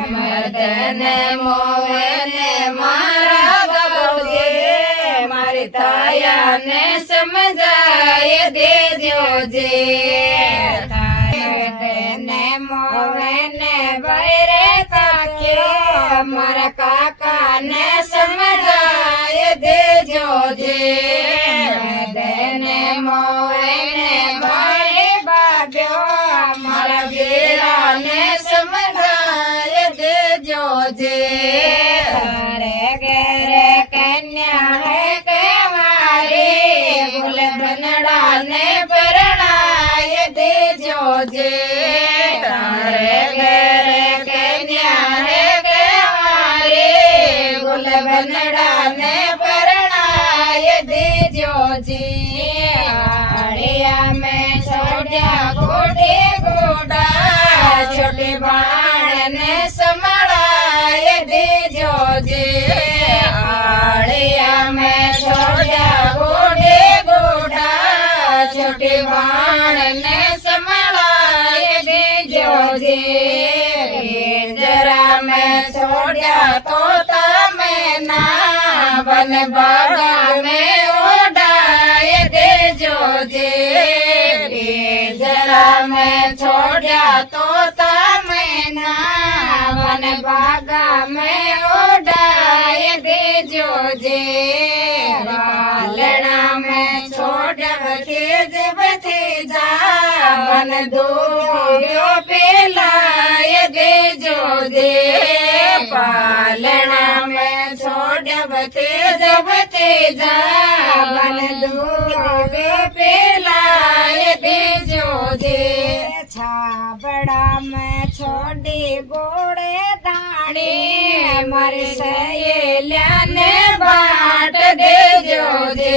મર્દને મોહને મારા ગૌજે મારી તાયાને સમજાય દેજો જે મર્દને મોહને વૈરે કાક્યો મારા કાકાને સમજાય દેજો જે મર્દને મોહને મારી બાબ્યો મારા વીરાને સમજાય દેજો જે તારે ઘેરે કન્યા હે કે મારી બોલે બનડાને પરણાય દેજો જે તારે ઘેરે કન્યા હે કે મારી બોલે બનડાને પરણાય દેજો જે આળિયા મેં છોડ્યા ગોડી ગોડા છોટી બાણને સંભળાય દેજો જે આળિયા મેં છોડ્યા ગોડી ગોડા છોટી બાણને સંભળાય દેજો જે જરા મેં છોડ્યા તો તમે ના બન બાગા મેં ઓડાય દેજો જે જરા મેં છોડ્યા તો તમે ના વન બાગા મેં ઓડાય દેજો જે વાલણા મેં છોડ્યા બથી જા વન દોર્યો પેલાય દેજો જે પાલણા મેં છોડ્યા બથી જા વન દોર્યો પેલાય દેજો જે છાબડા મેં છોડી ગોળે દાણી મારી સહેલ્યાને બાટ દેજો જે